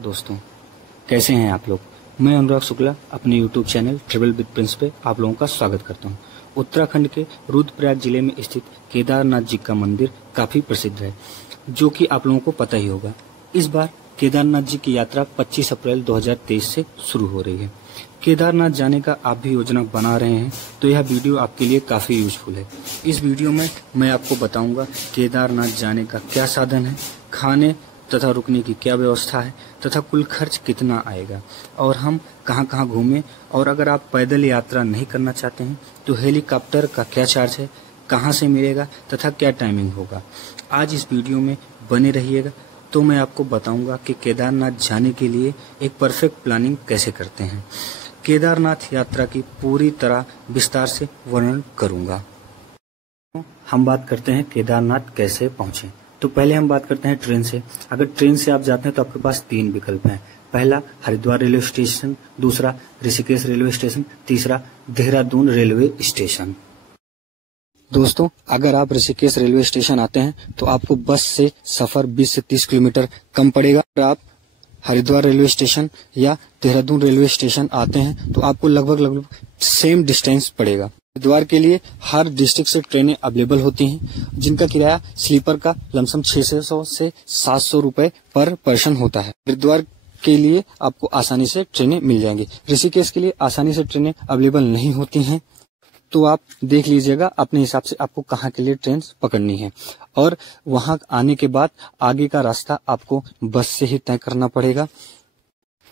दोस्तों, कैसे हैं आप लोग। मैं अनुराग शुक्ला अपने YouTube channel travel with Prince पे आप लोगों का स्वागत करता हूं। उत्तराखंड के रुद्रप्रयाग जिले में स्थित केदारनाथ जी का मंदिर काफी प्रसिद्ध है, जो कि आप लोगों को पता ही होगा। इस बार केदारनाथ जी की यात्रा 25 अप्रैल 2023 से शुरू हो रही है। केदारनाथ जाने का आप भी योजना बना रहे हैं तो यह वीडियो आपके लिए काफी यूजफुल है। इस वीडियो में मैं आपको बताऊंगा केदारनाथ जाने का क्या साधन है, खाने तथा रुकने की क्या व्यवस्था है तथा कुल खर्च कितना आएगा और हम कहां कहां घूमें, और अगर आप पैदल यात्रा नहीं करना चाहते हैं तो हेलीकॉप्टर का क्या चार्ज है, कहां से मिलेगा तथा क्या टाइमिंग होगा। आज इस वीडियो में बने रहिएगा तो मैं आपको बताऊंगा कि केदारनाथ जाने के लिए एक परफेक्ट प्लानिंग कैसे करते हैं। केदारनाथ यात्रा की पूरी तरह विस्तार से वर्णन करूंगा। हम बात करते हैं केदारनाथ कैसे पहुंचे। तो पहले हम बात करते हैं ट्रेन से। अगर ट्रेन से आप जाते हैं तो आपके पास 3 विकल्प हैं। पहला हरिद्वार रेलवे स्टेशन, दूसरा ऋषिकेश रेलवे स्टेशन, तीसरा देहरादून रेलवे स्टेशन। दोस्तों, अगर आप ऋषिकेश रेलवे स्टेशन आते हैं तो आपको बस से सफर 20 से 30 किलोमीटर कम पड़ेगा। अगर आप हरिद्वार रेलवे स्टेशन या देहरादून रेलवे स्टेशन आते हैं तो आपको लगभग सेम डिस्टेंस पड़ेगा। हरिद्वार के लिए हर डिस्ट्रिक्ट से ट्रेनें अवेलेबल होती हैं, जिनका किराया स्लीपर का लमसम 600 से 700 रुपए पर पर्सन होता है। हरिद्वार के लिए आपको आसानी से ट्रेनें मिल जाएंगी। ऋषिकेश के लिए आसानी से ट्रेनें अवेलेबल नहीं होती हैं, तो आप देख लीजिएगा अपने हिसाब से आपको कहाँ के लिए ट्रेन पकड़नी है। और वहां आने के बाद आगे का रास्ता आपको बस से ही तय करना पड़ेगा,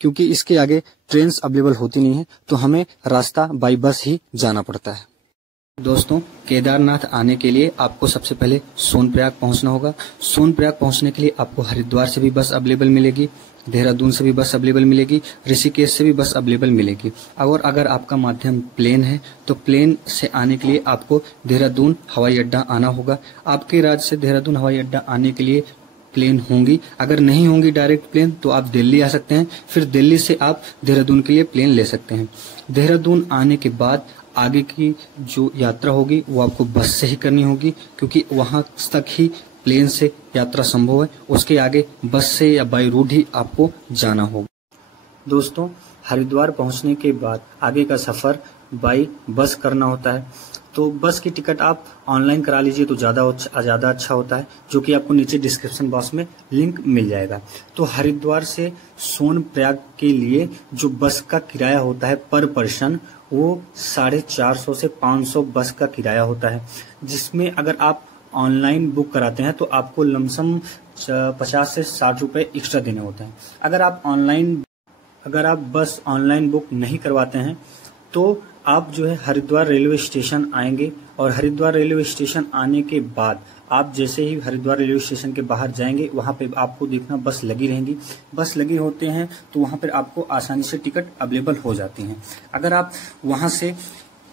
क्योंकि इसके आगे ट्रेन अवेलेबल होती नहीं है, तो हमें रास्ता बाई बस ही जाना पड़ता है। दोस्तों, केदारनाथ आने के लिए आपको सबसे पहले सोनप्रयाग पहुंचना होगा। सोनप्रयाग पहुंचने के लिए आपको हरिद्वार से भी बस अवेलेबल मिलेगी, देहरादून से भी बस अवेलेबल मिलेगी, ऋषिकेश से भी बस अवेलेबल मिलेगी। और अगर आपका माध्यम प्लेन है तो प्लेन से आने के लिए आपको देहरादून हवाई अड्डा आना होगा। आपके राज्य से देहरादून हवाई अड्डा आने के लिए प्लेन होंगी। अगर नहीं होंगी डायरेक्ट प्लेन तो आप दिल्ली आ सकते हैं, फिर दिल्ली से आप देहरादून के लिए प्लेन ले सकते हैं। देहरादून आने के बाद आगे की जो यात्रा होगी वो आपको बस से ही करनी होगी, क्योंकि वहां तक ही प्लेन से यात्रा संभव है। उसके आगे बस से या बाई रोड ही आपको जाना होगा। दोस्तों, हरिद्वार पहुंचने के बाद आगे का सफर बाई बस करना होता है। तो बस की टिकट आप ऑनलाइन करा लीजिए तो ज्यादा अच्छा होता है, जो कि आपको नीचे डिस्क्रिप्शन बॉक्स में लिंक मिल जाएगा। तो हरिद्वार से सोनप्रयाग के लिए जो बस का किराया होता है पर पर्सन, वो 450 से 500 बस का किराया होता है, जिसमें अगर आप ऑनलाइन बुक कराते हैं तो आपको लमसम 50 से 60 रुपए एक्स्ट्रा देने होते हैं। अगर आप बस ऑनलाइन बुक नहीं करवाते हैं तो आप जो है हरिद्वार रेलवे स्टेशन आएंगे, और हरिद्वार रेलवे स्टेशन आने के बाद आप जैसे ही हरिद्वार रेलवे स्टेशन के बाहर जाएंगे, वहां पे आपको देखना बस लगी रहेंगी। बस लगे होते हैं तो वहां पर आपको आसानी से टिकट अवेलेबल हो जाती हैं। अगर आप वहां से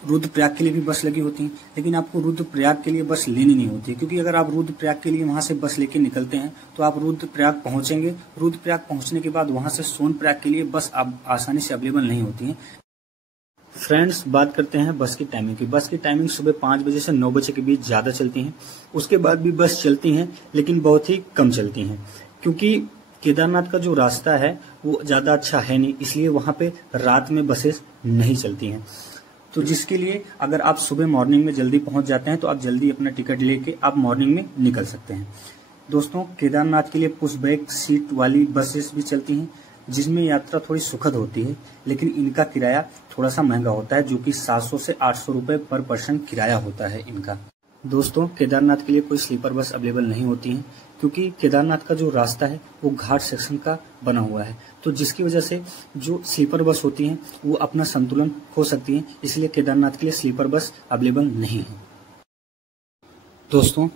रुद्रप्रयाग के लिए भी बस लगी होती है, लेकिन आपको रुद्रप्रयाग के लिए बस लेनी नहीं होती है, क्योंकि अगर आप रुद्रप्रयाग के लिए वहां से बस लेके निकलते हैं तो आप रुद्रप्रयाग पहुंचेंगे। रुद्रप्रयाग पहुंचने के बाद वहां से सोनप्रयाग के लिए बस आसानी से अवेलेबल नहीं होती है। फ्रेंड्स, बात करते हैं बस की टाइमिंग की। बस की टाइमिंग सुबह 5 बजे से 9 बजे के बीच ज्यादा चलती हैं। उसके बाद भी बस चलती हैं, लेकिन बहुत ही कम चलती हैं, क्योंकि केदारनाथ का जो रास्ता है वो ज्यादा अच्छा है नहीं, इसलिए वहां पे रात में बसेस नहीं चलती हैं। तो जिसके लिए अगर आप सुबह मॉर्निंग में जल्दी पहुंच जाते हैं तो आप जल्दी अपना टिकट लेके आप मॉर्निंग में निकल सकते हैं। दोस्तों, केदारनाथ के लिए पुश बैक सीट वाली बसेस भी चलती हैं, जिसमें यात्रा थोड़ी सुखद होती है, लेकिन इनका किराया थोड़ा सा महंगा होता है, जो कि 700 से 800 रुपए पर पर्सन किराया होता है इनका। दोस्तों, केदारनाथ के लिए कोई स्लीपर बस अवेलेबल नहीं होती है, क्योंकि केदारनाथ का जो रास्ता है वो घाट सेक्शन का बना हुआ है, तो जिसकी वजह से जो स्लीपर बस होती हैं वो अपना संतुलन खो सकती हैं, इसलिए केदारनाथ के लिए स्लीपर बस अवेलेबल नहीं है। दोस्तों,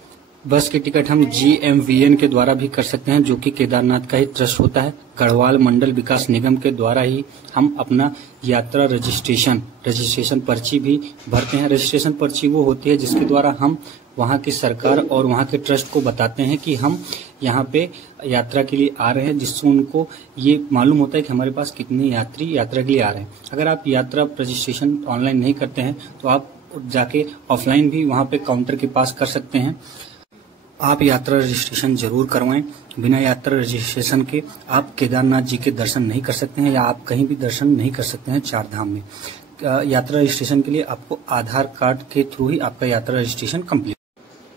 बस की टिकट हम GMVN के द्वारा भी कर सकते हैं, जो कि केदारनाथ का ही ट्रस्ट होता है। गढ़वाल मंडल विकास निगम के द्वारा ही हम अपना यात्रा रजिस्ट्रेशन पर्ची भी भरते हैं। रजिस्ट्रेशन पर्ची वो होती है जिसके द्वारा हम वहाँ की सरकार और वहाँ के ट्रस्ट को बताते हैं कि हम यहाँ पे यात्रा के लिए आ रहे हैं, जिससे उनको ये मालूम होता है कि हमारे पास कितने यात्री यात्रा के लिए आ रहे हैं। अगर आप यात्रा रजिस्ट्रेशन ऑनलाइन नहीं करते हैं तो आप जाके ऑफलाइन भी वहाँ पे काउंटर के पास कर सकते हैं। आप यात्रा रजिस्ट्रेशन जरूर करवाएं। बिना यात्रा रजिस्ट्रेशन के आप केदारनाथ जी के दर्शन नहीं कर सकते हैं या आप कहीं भी दर्शन नहीं कर सकते हैं चार धाम में। यात्रा रजिस्ट्रेशन के लिए आपको आधार कार्ड के थ्रू ही आपका यात्रा रजिस्ट्रेशन कंप्लीट।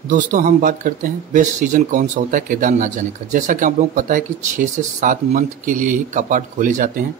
दोस्तों, हम बात करते हैं बेस्ट सीजन कौन सा होता है केदारनाथ जाने का। जैसा कि आप लोगों को पता है कि 6 से 7 मंथ के लिए ही कपाट खोले जाते हैं।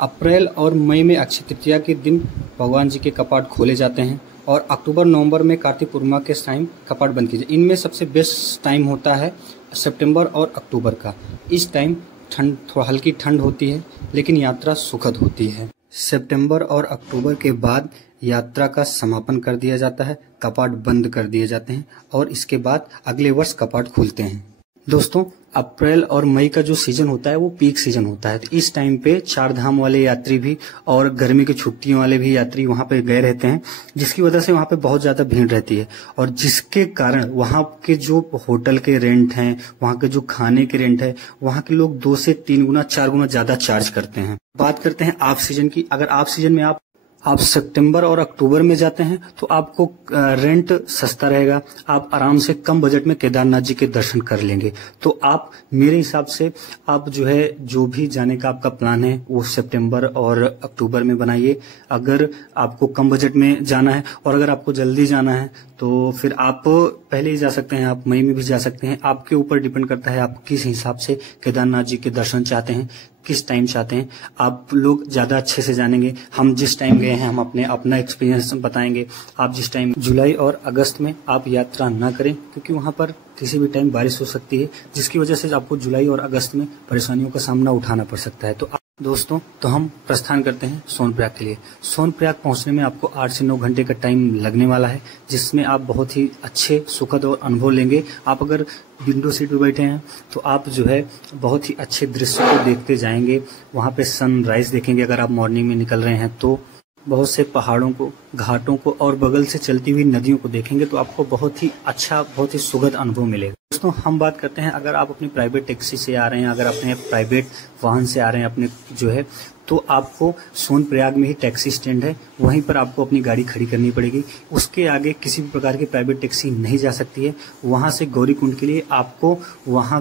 अप्रैल और मई में अक्षय तृतीया के दिन भगवान जी के कपाट खोले जाते हैं और अक्टूबर नवंबर में कार्तिक पूर्णिमा के टाइम कपाट बंद किए जाते हैं। इनमें सबसे बेस्ट टाइम होता है सितंबर और अक्टूबर का। इस टाइम थोड़ा हल्की ठंड होती है लेकिन यात्रा सुखद होती है। सितंबर और अक्टूबर के बाद यात्रा का समापन कर दिया जाता है, कपाट बंद कर दिए जाते हैं और इसके बाद अगले वर्ष कपाट खुलते हैं। दोस्तों, अप्रैल और मई का जो सीजन होता है वो पीक सीजन होता है। तो इस टाइम पे चार धाम वाले यात्री भी और गर्मी की छुट्टियों वाले भी यात्री वहां पे गए रहते हैं, जिसकी वजह से वहां पे बहुत ज्यादा भीड़ रहती है और जिसके कारण वहां के जो होटल के रेंट हैं, वहां के जो खाने के रेंट है, वहां के लोग 2 से 3 गुना 4 गुना ज्यादा चार्ज करते हैं। बात करते हैं ऑफ सीजन की। अगर ऑफ सीजन में आप सितंबर और अक्टूबर में जाते हैं तो आपको रेंट सस्ता रहेगा, आप आराम से कम बजट में केदारनाथ जी के दर्शन कर लेंगे। तो आप मेरे हिसाब से आप जो भी जाने का आपका प्लान है वो सितंबर और अक्टूबर में बनाइए। अगर आपको कम बजट में जाना है और अगर आपको जल्दी जाना है तो फिर आप पहले ही जा सकते हैं, आप मई में भी जा सकते हैं। आपके ऊपर डिपेंड करता है आप किस हिसाब से केदारनाथ जी के दर्शन चाहते हैं, किस टाइम चाहते हैं। आप लोग ज्यादा अच्छे से जानेंगे। हम जिस टाइम गए हैं हम अपना एक्सपीरियंस बताएंगे। आप जिस टाइम जुलाई और अगस्त में आप यात्रा ना करें क्योंकि वहां पर किसी भी टाइम बारिश हो सकती है, जिसकी वजह से आपको जुलाई और अगस्त में परेशानियों का सामना उठाना पड़ सकता है। दोस्तों, तो हम प्रस्थान करते हैं सोनप्रयाग के लिए। सोनप्रयाग पहुंचने में आपको 8 से 9 घंटे का टाइम लगने वाला है, जिसमें आप बहुत ही अच्छे सुखद और अनुभव लेंगे। आप अगर विंडो सीट पे बैठे हैं तो आप बहुत ही अच्छे दृश्य को देखते जाएंगे। वहां पे सनराइज देखेंगे। अगर आप मॉर्निंग में निकल रहे हैं तो बहुत से पहाड़ों को, घाटों को और बगल से चलती हुई नदियों को देखेंगे तो आपको बहुत ही अच्छा, बहुत ही सुखद अनुभव मिलेगा। दोस्तों, हम बात करते हैं अगर आप अपनी प्राइवेट टैक्सी से आ रहे हैं, अगर अपने प्राइवेट वाहन से आ रहे हैं अपने तो आपको सोनप्रयाग में ही टैक्सी स्टैंड है, वहीं पर आपको अपनी गाड़ी खड़ी करनी पड़ेगी। उसके आगे किसी भी प्रकार की प्राइवेट टैक्सी नहीं जा सकती है। वहां से गौरीकुंड के लिए आपको वहां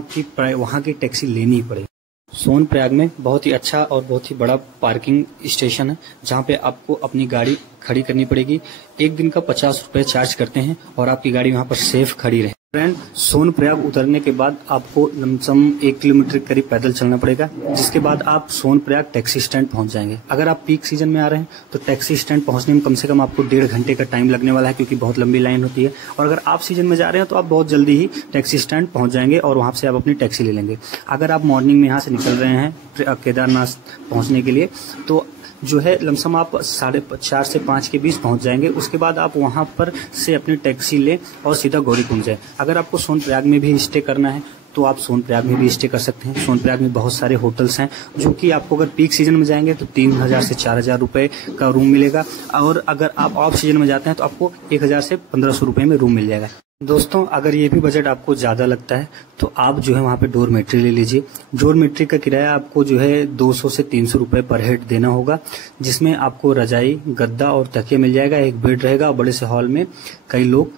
की टैक्सी लेनी ही पड़ेगी। सोनप्रयाग में बहुत ही अच्छा और बहुत ही बड़ा पार्किंग स्टेशन है जहां पे आपको अपनी गाड़ी खड़ी करनी पड़ेगी। एक दिन का 50 रुपए चार्ज करते हैं और आपकी गाड़ी वहां पर सेफ खड़ी रहे। फ्रेंड, सोनप्रयाग उतरने के बाद आपको लमसम 1 किलोमीटर करीब पैदल चलना पड़ेगा, जिसके बाद आप सोनप्रयाग टैक्सी स्टैंड पहुंच जाएंगे। अगर आप पीक सीजन में आ रहे हैं तो टैक्सी स्टैंड पहुंचने में कम से कम आपको 1.5 घंटे का टाइम लगने वाला है क्योंकि बहुत लंबी लाइन होती है। और अगर आप सीजन में जा रहे हैं तो आप बहुत जल्दी ही टैक्सी स्टैंड पहुंच जाएंगे और वहां से आप अपनी टैक्सी ले लेंगे। अगर आप मॉर्निंग में यहाँ से निकल रहे हैं केदारनाथ पहुंचने के लिए तो लमसम आप 4:30 से 5 के बीच पहुंच जाएंगे। उसके बाद आप वहां पर से अपनी टैक्सी लें और सीधा गौरीकुंड जाए। अगर आपको सोनप्रयाग में भी स्टे करना है तो आप सोनप्रयाग में भी स्टे कर सकते हैं। सोनप्रयाग में बहुत सारे होटल्स हैं जो कि आपको अगर पीक सीजन में जाएंगे तो 3000 से 4000 रुपए का रूम मिलेगा और अगर आप ऑफ सीजन में जाते हैं तो आपको 1000 से 1500 रुपए में रूम मिल जाएगा। दोस्तों, अगर ये भी बजट आपको ज्यादा लगता है तो आप वहाँ पे डोरमेट्री ले लीजिए। डोरमेट्री का किराया आपको 200 से 300 रुपए पर हेड देना होगा, जिसमें आपको रजाई, गद्दा और तकिया मिल जाएगा। एक बेड रहेगा बड़े से हॉल में कई लोग।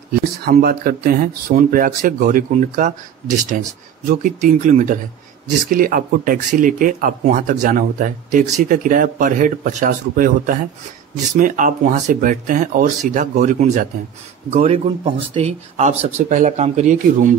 हम बात करते हैं सोनप्रयाग से गौरीकुंड का डिस्टेंस जो कि 3 किलोमीटर है, जिसके लिए आपको टैक्सी लेके आपको वहां तक जाना होता है। टैक्सी का किराया पर हेड 50 रुपए होता है, जिसमें आप वहां से बैठते हैं और सीधा गौरीकुंड जाते हैं। गौरीकुंड पहुंचते ही आप सबसे पहला काम करिए कि रूम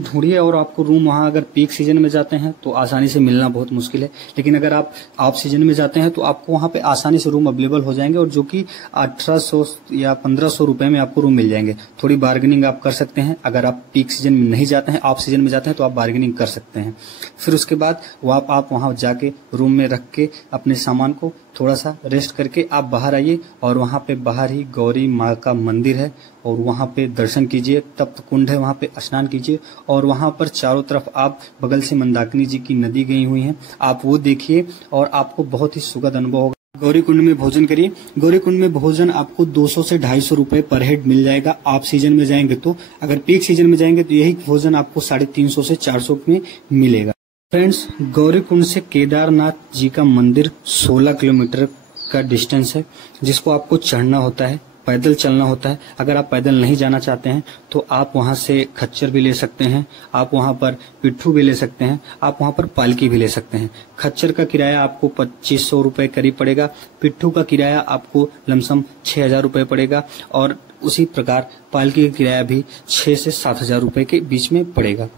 ढूंढिए और आपको रूम वहां अगर पीक सीजन में जाते हैं तो आसानी से मिलना बहुत मुश्किल है, लेकिन अगर आप ऑफ सीजन में जाते हैं तो आपको वहां पे आसानी से रूम अवेलेबल हो जाएंगे और जो कि 1800 या 1500 रुपए में आपको रूम मिल जाएंगे। थोड़ी बार्गेनिंग आप कर सकते हैं। अगर आप पीक सीजन में नहीं जाते हैं, ऑफ सीजन में जाते हैं तो आप बार्गेनिंग कर सकते हैं। फिर उसके बाद आप वहां जाके रूम में रख के अपने सामान को थोड़ा सा रेस्ट करके आप बाहर आइए और वहां पे बाहर ही गौरी माँ का मंदिर है और वहां पे दर्शन कीजिए। तप्त कुंड है, वहां पे स्नान कीजिए और वहां पर चारों तरफ आप बगल से मंदाकिनी जी की नदी गई हुई है, आप वो देखिए और आपको बहुत ही सुखद अनुभव होगा। गौरीकुंड में भोजन करिए। गौरीकुंड में भोजन आपको 200 से 250 रुपए पर हेड मिल जाएगा आप सीजन में जाएंगे तो। अगर पीक सीजन में जाएंगे तो यही भोजन आपको 350 से 400 में मिलेगा। फ्रेंड्स, गौरीकुंड से केदारनाथ जी का मंदिर 16 किलोमीटर का डिस्टेंस है, जिसको आपको चढ़ना होता है। पैदल चलना होता है। अगर आप पैदल नहीं जाना चाहते हैं तो आप वहां से खच्चर भी ले सकते हैं, आप वहां पर पिट्ठू भी ले सकते हैं, आप वहां पर पालकी भी ले सकते हैं। खच्चर का किराया आपको 2500 रुपए करीब पड़ेगा, पिट्ठू का किराया आपको लमसम 6000 रुपए पड़ेगा और उसी प्रकार पालकी का किराया भी 6 से 7000 रुपए के बीच में पड़ेगा।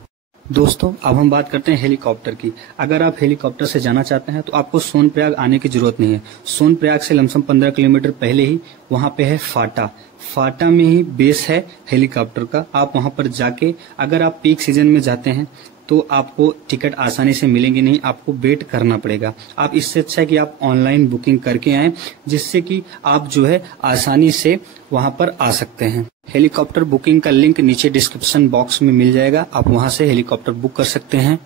दोस्तों, अब हम बात करते हैं हेलीकॉप्टर की। अगर आप हेलीकॉप्टर से जाना चाहते हैं तो आपको सोनप्रयाग आने की जरूरत नहीं है। सोनप्रयाग से लमसम 15 किलोमीटर पहले ही वहां पे है फाटा। फाटा में ही बेस है हेलीकॉप्टर का। आप वहां पर जाके, अगर आप पीक सीजन में जाते हैं तो आपको टिकट आसानी से मिलेंगे नहीं, आपको वेट करना पड़ेगा। आप इससे अच्छा है कि आप ऑनलाइन बुकिंग करके आएं, जिससे कि आप जो है आसानी से वहां पर आ सकते हैं। हेलीकॉप्टर बुकिंग का लिंक नीचे डिस्क्रिप्शन बॉक्स में मिल जाएगा, आप वहां से हेलीकॉप्टर बुक कर सकते हैं।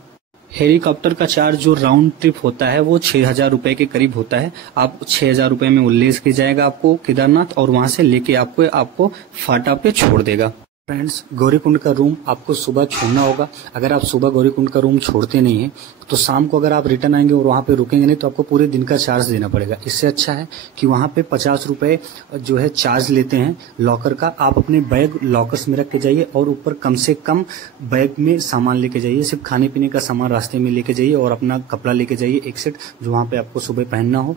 हेलीकॉप्टर का चार्ज जो राउंड ट्रिप होता है वो 6000 रुपए के करीब होता है। आप 6000 रुपए में वो ले के जाएगा आपको केदारनाथ और वहां से लेके आपको फाटा पे छोड़ देगा। फ्रेंड्स, गौरीकुंड का रूम आपको सुबह छोड़ना होगा। अगर आप सुबह गौरीकुंड का रूम छोड़ते नहीं हैं तो शाम को अगर आप रिटर्न आएंगे और वहां पे रुकेंगे नहीं तो आपको पूरे दिन का चार्ज देना पड़ेगा। इससे अच्छा है कि वहां पे 50 रुपए जो है चार्ज लेते हैं लॉकर का। आप अपने बैग लॉकर्स में रख के जाइए और ऊपर कम से कम बैग में सामान लेके जाइए। सिर्फ खाने पीने का सामान रास्ते में लेके जाइए और अपना कपड़ा लेके जाइए एक सेट, जो वहां पे आपको सुबह पहनना हो।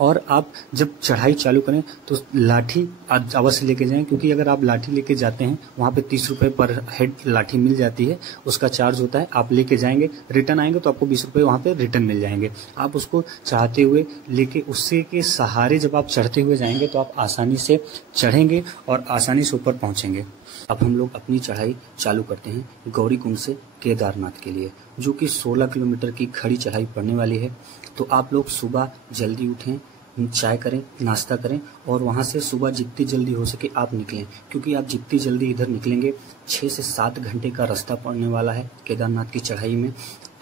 और आप जब चढ़ाई चालू करें तो लाठी अवश्य लेके जाएं, क्योंकि अगर आप लाठी लेके जाते हैं वहां पे 30 रुपए पर हेड लाठी मिल जाती है, उसका चार्ज होता है। आप लेके जाएंगे, रिटर्न आएंगे तो आपको 20 रुपए वहां पे रिटर्न मिल जाएंगे। आप उसको चढ़ाते हुए लेके, उससे के सहारे जब आप चढ़ते हुए जाएंगे तो आप आसानी से चढ़ेंगे और आसानी से ऊपर पहुंचेंगे। अब हम लोग अपनी चढ़ाई चालू करते हैं गौरीकुंड से केदारनाथ के लिए, जो कि 16 किलोमीटर की खड़ी चढ़ाई पड़ने वाली है। तो आप लोग सुबह जल्दी उठें, चाय करें, नाश्ता करें और वहां से सुबह जितनी जल्दी हो सके आप निकलें, क्योंकि आप जितनी जल्दी इधर निकलेंगे 6 से 7 घंटे का रास्ता पड़ने वाला है केदारनाथ की चढ़ाई में।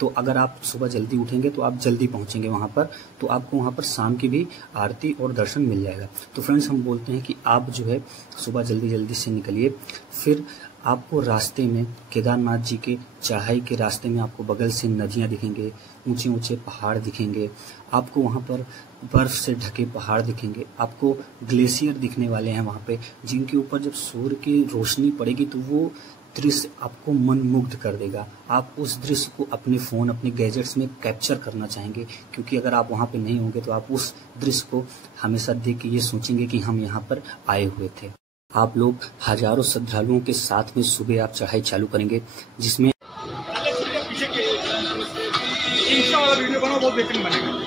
तो अगर आप सुबह जल्दी उठेंगे तो आप जल्दी पहुंचेंगे वहां पर, तो आपको वहां पर शाम की भी आरती और दर्शन मिल जाएगा। तो फ्रेंड्स, हम बोलते हैं कि आप जो है सुबह जल्दी जल्दी से निकलिए। फिर आपको रास्ते में केदारनाथ जी के चढ़ाई के रास्ते में आपको बगल से नदियां दिखेंगे, ऊंचे ऊंचे पहाड़ दिखेंगे, आपको वहां पर बर्फ से ढके पहाड़ दिखेंगे, आपको ग्लेशियर दिखने वाले हैं वहां पे, जिनके ऊपर जब सूर्य की रोशनी पड़ेगी तो वो दृश्य आपको मन मुग्ध कर देगा। आप उस दृश्य को अपने फोन, अपने गैजेट्स में कैप्चर करना चाहेंगे, क्योंकि अगर आप वहां पे नहीं होंगे तो आप उस दृश्य को हमेशा देख के ये सोचेंगे कि हम यहाँ पर आए हुए थे। आप लोग हजारों श्रद्धालुओं के साथ में सुबह आप चढ़ाई चालू करेंगे, जिसमें वीडियो बनाओ, बहुत बेहतरीन बनेगा।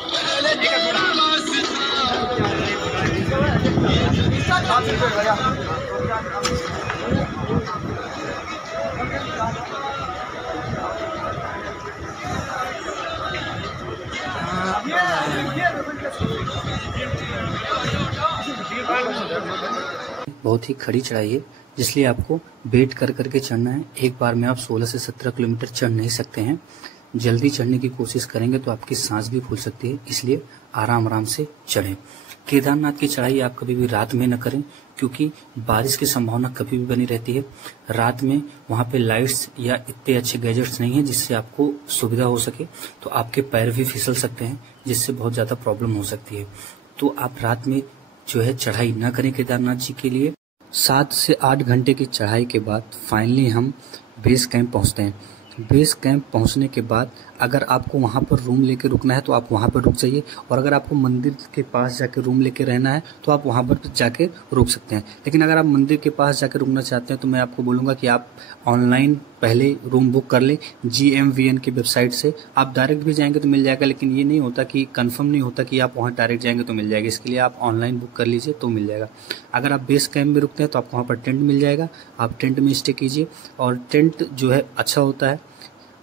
बहुत ही खड़ी चढ़ाई है, जिसलिए आपको वेट कर करके चढ़ना है। एक बार में आप 16 से 17 किलोमीटर चढ़ नहीं सकते हैं। जल्दी चढ़ने की कोशिश करेंगे तो आपकी सांस भी फूल सकती है, इसलिए आराम आराम से चढ़ें। केदारनाथ की चढ़ाई आप कभी भी रात में न करें, क्योंकि बारिश की संभावना कभी भी बनी रहती है। रात में वहां पे लाइट्स या इतने अच्छे गैजेट्स नहीं है जिससे आपको सुविधा हो सके, तो आपके पैर भी फिसल सकते हैं, जिससे बहुत ज्यादा प्रॉब्लम हो सकती है। तो आप रात में जो है चढ़ाई न करें केदारनाथ जी के लिए। 7 से 8 घंटे की चढ़ाई के बाद फाइनली हम बेस कैंप पहुंचते हैं। बेस कैंप पहुंचने के बाद अगर आपको वहां पर रूम लेके रुकना है तो आप वहां पर रुक जाइए, और अगर आपको मंदिर के पास जाके रूम लेके रहना है तो आप वहां पर जाके रुक सकते हैं। लेकिन अगर आप मंदिर के पास जाके रुकना चाहते हैं तो मैं आपको बोलूँगा कि आप ऑनलाइन पहले रूम बुक कर लें GMVN की वेबसाइट से। आप डायरेक्ट भी जाएंगे तो मिल जाएगा, लेकिन ये नहीं होता कि कंफर्म नहीं होता कि आप वहाँ डायरेक्ट जाएंगे तो मिल जाएगा। इसके लिए आप ऑनलाइन बुक कर लीजिए तो मिल जाएगा। अगर आप बेस कैंप में रुकते हैं तो आपको वहाँ पर टेंट मिल जाएगा, आप टेंट में स्टे कीजिए। और टेंट जो है अच्छा होता है,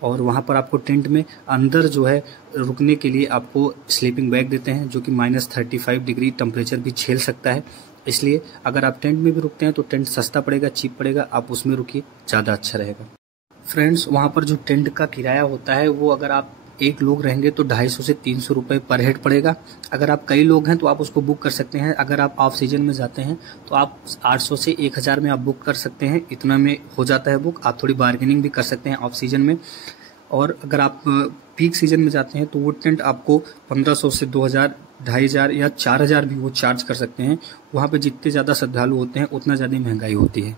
और वहाँ पर आपको टेंट में अंदर जो है रुकने के लिए आपको स्लीपिंग बैग देते हैं, जो कि -35 डिग्री टेम्परेचर भी झेल सकता है। इसलिए अगर आप टेंट में भी रुकते हैं तो टेंट सस्ता पड़ेगा, चीप पड़ेगा, आप उसमें रुकिए, ज़्यादा अच्छा रहेगा। फ्रेंड्स, वहाँ पर जो टेंट का किराया होता है वो अगर आप एक लोग रहेंगे तो 250 से 300 रुपये पर हेड पड़ेगा। अगर आप कई लोग हैं तो आप उसको बुक कर सकते हैं। अगर आप ऑफ सीजन में जाते हैं तो आप 800 से 1000 में आप बुक कर सकते हैं, इतना में हो जाता है बुक। आप थोड़ी बार्गेनिंग भी कर सकते हैं ऑफ सीजन में। और अगर आप पीक सीजन में जाते हैं तो वो टेंट आपको 1500 से 2000, 2500 या 4000 भी वो चार्ज कर सकते हैं। वहाँ पे जितने ज़्यादा श्रद्धालु होते हैं उतना ज़्यादा महंगाई होती है।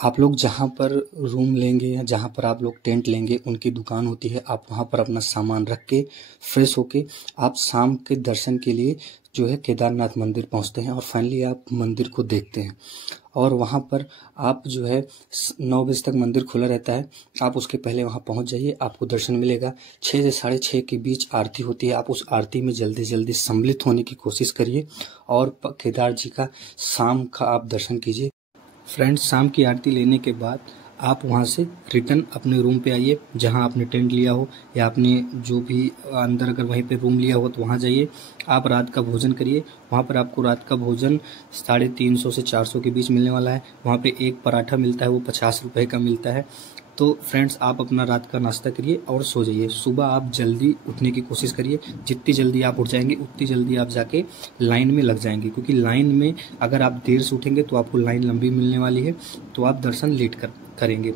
आप लोग जहाँ पर रूम लेंगे या जहाँ पर आप लोग टेंट लेंगे उनकी दुकान होती है, आप वहाँ पर अपना सामान रख के फ्रेश होके आप शाम के दर्शन के लिए जो है केदारनाथ मंदिर पहुँचते हैं और फाइनली आप मंदिर को देखते हैं। और वहाँ पर आप जो है 9 बजे तक मंदिर खुला रहता है, आप उसके पहले वहाँ पहुँच जाइए, आपको दर्शन मिलेगा। 6 से 6:30 के बीच आरती होती है, आप उस आरती में जल्दी जल्दी सम्मिलित होने की कोशिश करिए और केदार जी का शाम का आप दर्शन कीजिए। फ्रेंड्स, शाम की आरती लेने के बाद आप वहाँ से रिटर्न अपने रूम पे आइए, जहाँ आपने टेंट लिया हो या आपने जो भी अंदर अगर वहीं पे रूम लिया हो तो वहाँ जाइए। आप रात का भोजन करिए। वहाँ पर आपको रात का भोजन 350 से 400 के बीच मिलने वाला है। वहाँ पे एक पराठा मिलता है, वो 50 रुपये का मिलता है। तो फ्रेंड्स, आप अपना रात का नाश्ता करिए और सो जाइए। सुबह आप जल्दी उठने की कोशिश करिए। जितनी जल्दी आप उठ जाएंगे उतनी जल्दी आप जाके लाइन में लग जाएंगे, क्योंकि लाइन में अगर आप देर से उठेंगे तो आपको लाइन लंबी मिलने वाली है, तो आप दर्शन लेट करेंगे।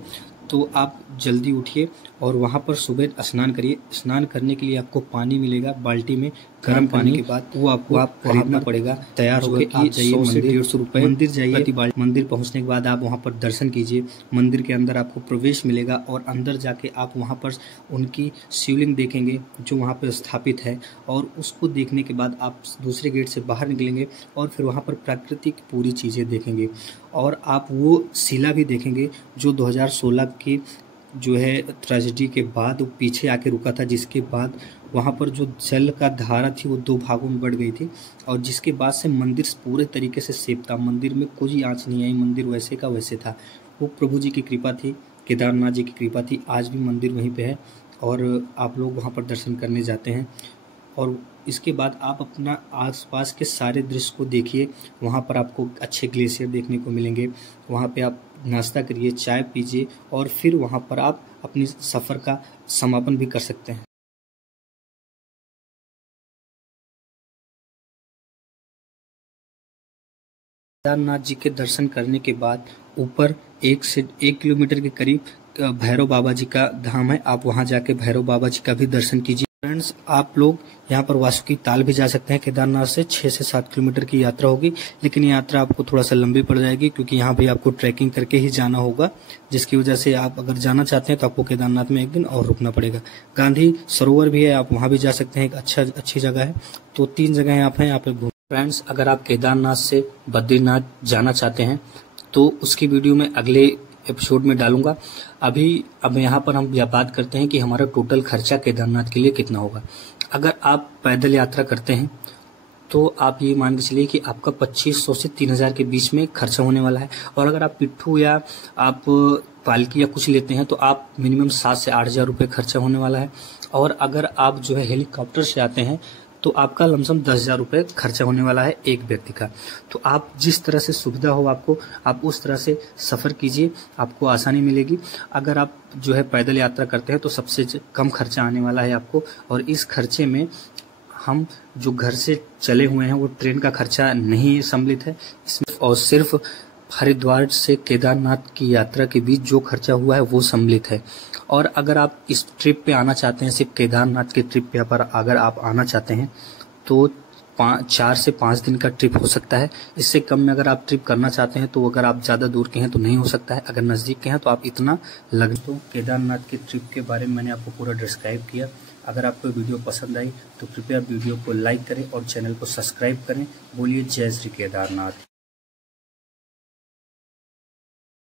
तो आप जल्दी उठिए और वहाँ पर सुबह स्नान करिए। स्नान करने के लिए आपको पानी मिलेगा बाल्टी में, गर्म पानी के बाद वो आपको खरीदना पड़ेगा। तैयार होकर आप जाइए मंदिर, 150 रुपये मंदिर जाइए। मंदिर पहुँचने के बाद आप वहाँ पर दर्शन कीजिए। मंदिर के अंदर आपको प्रवेश मिलेगा और अंदर जाके आप वहाँ पर उनकी शिवलिंग देखेंगे जो वहाँ पर स्थापित है, और उसको देखने के बाद आप दूसरे गेट से बाहर निकलेंगे और फिर वहाँ पर प्राकृतिक पूरी चीज़ें देखेंगे और आप वो शिला भी देखेंगे जो 2016 की जो है ट्रेजेडी के बाद वो पीछे आके रुका था, जिसके बाद वहाँ पर जो जल का धारा थी वो 2 भागों में बढ़ गई थी और जिसके बाद से मंदिर पूरे तरीके से सेफ था। मंदिर में कोई आँच नहीं आई, मंदिर वैसे का वैसे था। वो प्रभु जी की कृपा थी, केदारनाथ जी की कृपा थी। आज भी मंदिर वहीं पे है और आप लोग वहाँ पर दर्शन करने जाते हैं। और इसके बाद आप अपना आसपास के सारे दृश्य को देखिए। वहाँ पर आपको अच्छे ग्लेशियर देखने को मिलेंगे। वहाँ पे आप नाश्ता करिए, चाय पीजिए और फिर वहाँ पर आप अपनी सफ़र का समापन भी कर सकते हैं। केदारनाथ जी के दर्शन करने के बाद ऊपर 1 से 1 किलोमीटर के करीब भैरव बाबा जी का धाम है। आप वहाँ जाके भैरव बाबा जी का भी दर्शन कीजिए। फ्रेंड्स, आप लोग यहाँ पर वासुकी ताल भी जा सकते हैं। केदारनाथ से 6 से 7 किलोमीटर की यात्रा होगी, लेकिन यात्रा आपको थोड़ा सा लंबी पड़ जाएगी क्योंकि यहाँ भी आपको ट्रैकिंग करके ही जाना होगा, जिसकी वजह से आप अगर जाना चाहते हैं तो आपको केदारनाथ में 1 दिन और रुकना पड़ेगा। गांधी सरोवर भी है, आप वहाँ भी जा सकते हैं, एक अच्छी जगह है। तो 3 जगह आप हैं, यहाँ पे घूम। फ्रेंड्स, अगर आप केदारनाथ से बद्रीनाथ जाना चाहते हैं तो उसकी वीडियो मैं अगले एपिसोड में डालूंगा। अब यहाँ पर हम यह बात करते हैं कि हमारा टोटल खर्चा केदारनाथ के लिए कितना होगा। अगर आप पैदल यात्रा करते हैं तो आप ये मान के चलिए कि आपका 2500 से 3000 के बीच में खर्चा होने वाला है। और अगर आप पिट्ठू या आप पालकी या कुछ लेते हैं तो आप मिनिमम 7 से 8000 रुपये खर्चा होने वाला है। और अगर आप जो है हेलीकॉप्टर से आते हैं तो आपका लमसम 10,000 रुपये खर्चा होने वाला है एक व्यक्ति का। तो आप जिस तरह से सुविधा हो आपको, आप उस तरह से सफ़र कीजिए, आपको आसानी मिलेगी। अगर आप जो है पैदल यात्रा करते हैं तो सबसे कम खर्चा आने वाला है आपको, और इस खर्चे में हम जो घर से चले हुए हैं वो ट्रेन का खर्चा नहीं सम्मिलित है इसमें, और सिर्फ हरिद्वार से केदारनाथ की यात्रा के बीच जो खर्चा हुआ है वो सम्मिलित है। और अगर आप इस ट्रिप पे आना चाहते हैं, सिर्फ केदारनाथ के ट्रिप पे पर अगर आप आना चाहते हैं तो 4 से 5 दिन का ट्रिप हो सकता है। इससे कम में अगर आप ट्रिप करना चाहते हैं तो अगर आप ज़्यादा दूर के हैं तो नहीं हो सकता है। अगर नज़दीक के हैं तो आप इतना लग। तो केदारनाथ के ट्रिप के बारे में मैंने आपको पूरा डिस्क्राइब किया। अगर आपको वीडियो पसंद आई तो कृपया वीडियो को लाइक करें और चैनल को सब्सक्राइब करें। बोलिए जय श्री केदारनाथ।